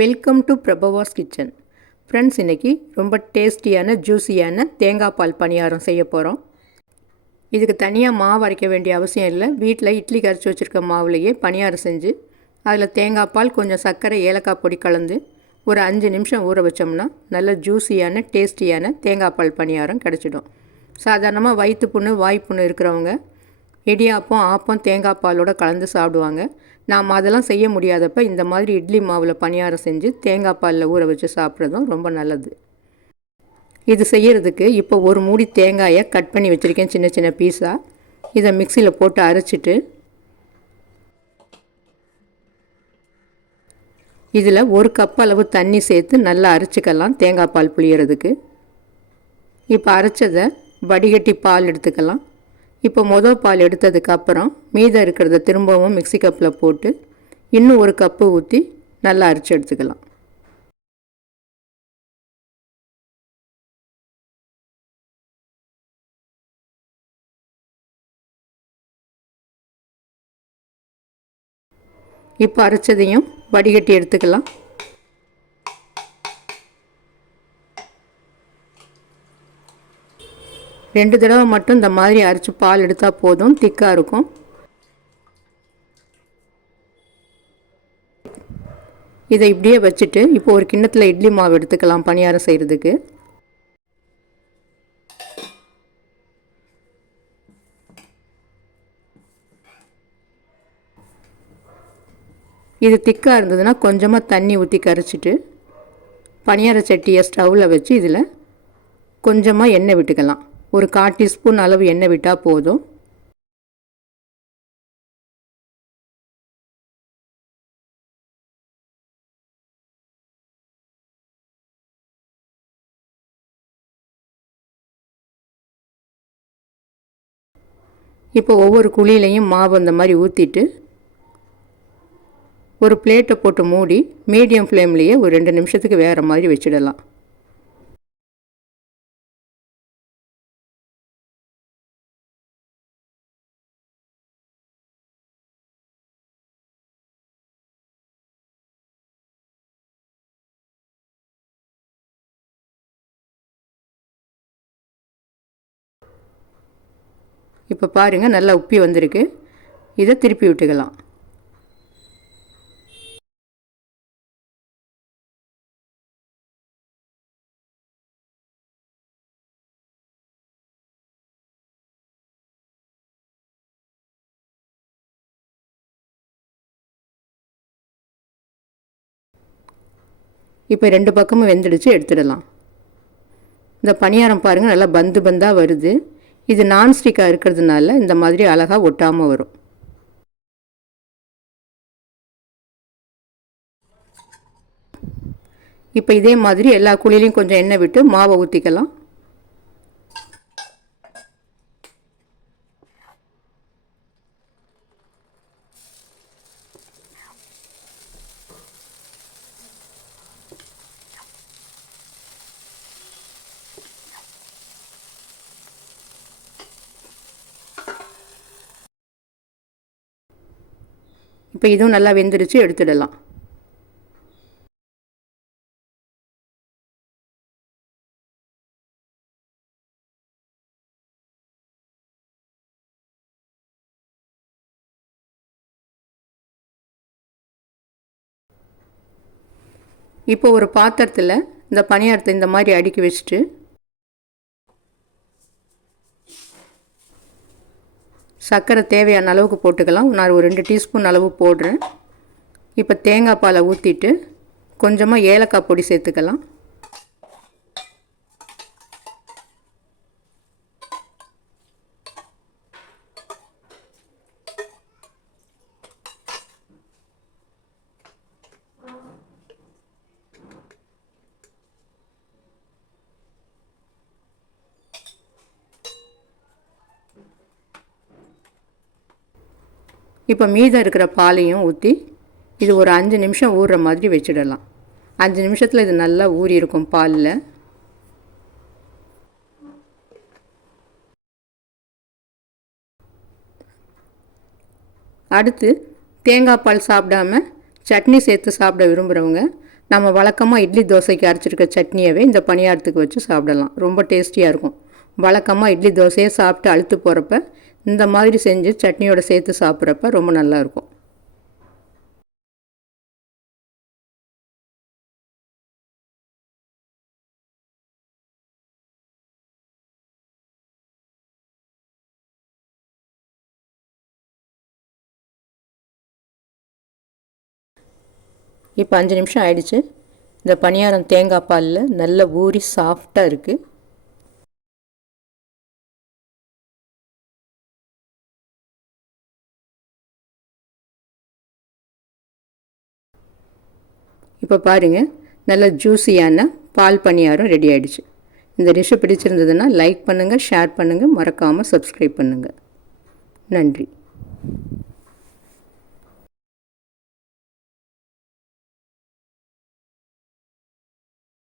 Welcome to Prabhavas kitchen. Friends, இன்றைக்கி ரொம்ப டேஸ்டியான ஜூஸியான தேங்காய் பால் பணியாரம் செய்ய போகிறோம். இதுக்கு தனியாக மாவு அரைக்க வேண்டிய அவசியம் இல்லை. வீட்டில் இட்லி கரைச்சி வச்சுருக்க மாவுலேயே பணியாரம் செஞ்சு அதில் தேங்காய் பால், கொஞ்சம் சர்க்கரை, ஏலக்காய் பொடி கலந்து ஒரு 5 நிமிஷம் ஊற வச்சோம்னா நல்ல ஜூஸியான டேஸ்டியான தேங்காய் பால் பணியாரம் கிடச்சிடும். சாதாரணமாக வயிற்று புண்ணு, வாய்ப்புண்ணு இருக்கிறவங்க இடியாப்பம், ஆப்பம் தேங்காய் பாலோடு கலந்து சாப்பிடுவாங்க. நாம் அதெல்லாம் செய்ய முடியாதப்ப இந்த மாதிரி இட்லி மாவில் பணியாரம் செஞ்சு தேங்காய் பாலில் ஊற வச்சு சாப்பிட்றதும் ரொம்ப நல்லது. இது செய்கிறதுக்கு இப்போ ஒரு மூடி தேங்காயை கட் பண்ணி வச்சுருக்கேன் சின்ன சின்ன பீஸாக. இதை மிக்சியில் போட்டு அரைச்சிட்டு இதில் 1 கப் அளவு தண்ணி சேர்த்து நல்லா அரைச்சிக்கலாம் தேங்காய் பால் புளியறதுக்கு. இப்போ அரைச்சதை வடிகட்டி பால் எடுத்துக்கலாம். இப்போ பால் எடுத்ததுக்கப்புறம் மீதம் இருக்கிறத திரும்பவும் மிக்சி கப்பில் போட்டு இன்னும் 1 கப்பு ஊற்றி நல்லா அரைச்சி எடுத்துக்கலாம். இப்போ அரைச்சதையும் வடிகட்டி எடுத்துக்கலாம். ரெண்டு தடவை மட்டும் இந்த மாதிரி அரைச்சி பால் எடுத்தால் போதும், திக்காக இருக்கும். இதை இப்படியே வச்சுட்டு இப்போ ஒரு கிண்ணத்தில் இட்லி மாவு எடுத்துக்கலாம் பணியாரம் செய்கிறதுக்கு. இது திக்காக இருந்ததுன்னா கொஞ்சமாக தண்ணி ஊற்றி கரைச்சிட்டு பணியார சட்டியை ஸ்டவ்வில் வச்சு இதில் கொஞ்சமாக எண்ணெய் விட்டுக்கலாம். ஒரு 1/4 டீஸ்பூன் அளவு எண்ணெய் விட்டால் போதும். இப்போ ஒவ்வொரு குழியிலையும் மாவு அந்த மாதிரி ஊற்றிட்டு ஒரு பிளேட்டை போட்டு மூடி மீடியம் ஃப்ளேம்லேயே ஒரு 2 நிமிஷத்துக்கு வேறு மாதிரி வச்சிடலாம். இப்போ பாருங்கள், நல்லா உப்பி வந்திருக்கு. இதை திருப்பி விட்டுக்கலாம். இப்போ 2 பக்கமும் வெந்துடுச்சு, எடுத்துடலாம். இந்த பணியாரம் பாருங்கள், நல்லா பந்து பந்தாக வருது. இது நான்ஸ்டிக்காக இருக்கிறதுனால இந்த மாதிரி அழகாக ஒட்டாமல் வரும். இப்போ இதே மாதிரி எல்லா குழியிலையும் கொஞ்சம் எண்ணெய் விட்டு மாவை ஊற்றிக்கலாம். இப்போ இதுவும் நல்லா வெந்துடுச்சு, எடுத்துடலாம். இப்போ ஒரு பாத்திரத்தில் இந்த பணியாரத்தை இந்த மாதிரி அடுக்கி வச்சுட்டு சர்க்கரை தேவையான அளவுக்கு போட்டுக்கலாம். நான் ஒரு 2 டீஸ்பூன் அளவு போடுறேன். இப்போ தேங்காய் பாலை ஊற்றிட்டு கொஞ்சமாக ஏலக்காய் பொடி சேர்த்துக்கலாம். இப்போ மீதம் இருக்கிற பாலையும் ஊற்றி இது ஒரு 5 நிமிஷம் ஊறுற மாதிரி வச்சிடலாம். 5 நிமிஷத்தில் இது நல்லா ஊறி இருக்கும் பாலில். அடுத்து தேங்காய் பால் சாப்பிடாம சட்னி சேர்த்து சாப்பிட விரும்புகிறவங்க நம்ம வழக்கமாக இட்லி தோசைக்கு அரைச்சிருக்க சட்னியவே இந்த பணியாரத்துக்கு வச்சு சாப்பிடலாம். ரொம்ப டேஸ்டியாக இருக்கும். வழக்கமாக இட்லி தோசையை சாப்பிட்டு அழுத்து போகிறப்ப இந்த மாதிரி செஞ்சு சட்னியோட சேர்த்து சாப்பிட்றப்ப ரொம்ப நல்லாயிருக்கும். இப்போ 5 நிமிஷம் ஆயிடுச்சு. இந்த பணியாரம் தேங்காய் பாலில் நல்ல ஊறி சாஃப்டாக இருக்குது. இப்போ பாருங்கள், நல்ல ஜூஸியான பால் பணியாரம் ரெடி ஆகிடுச்சு. இந்த டிஷ்ஷை பிடிச்சிருந்ததுன்னா லைக் பண்ணுங்கள், ஷேர் பண்ணுங்கள், மறக்காமல் சப்ஸ்கிரைப் பண்ணுங்கள். நன்றி.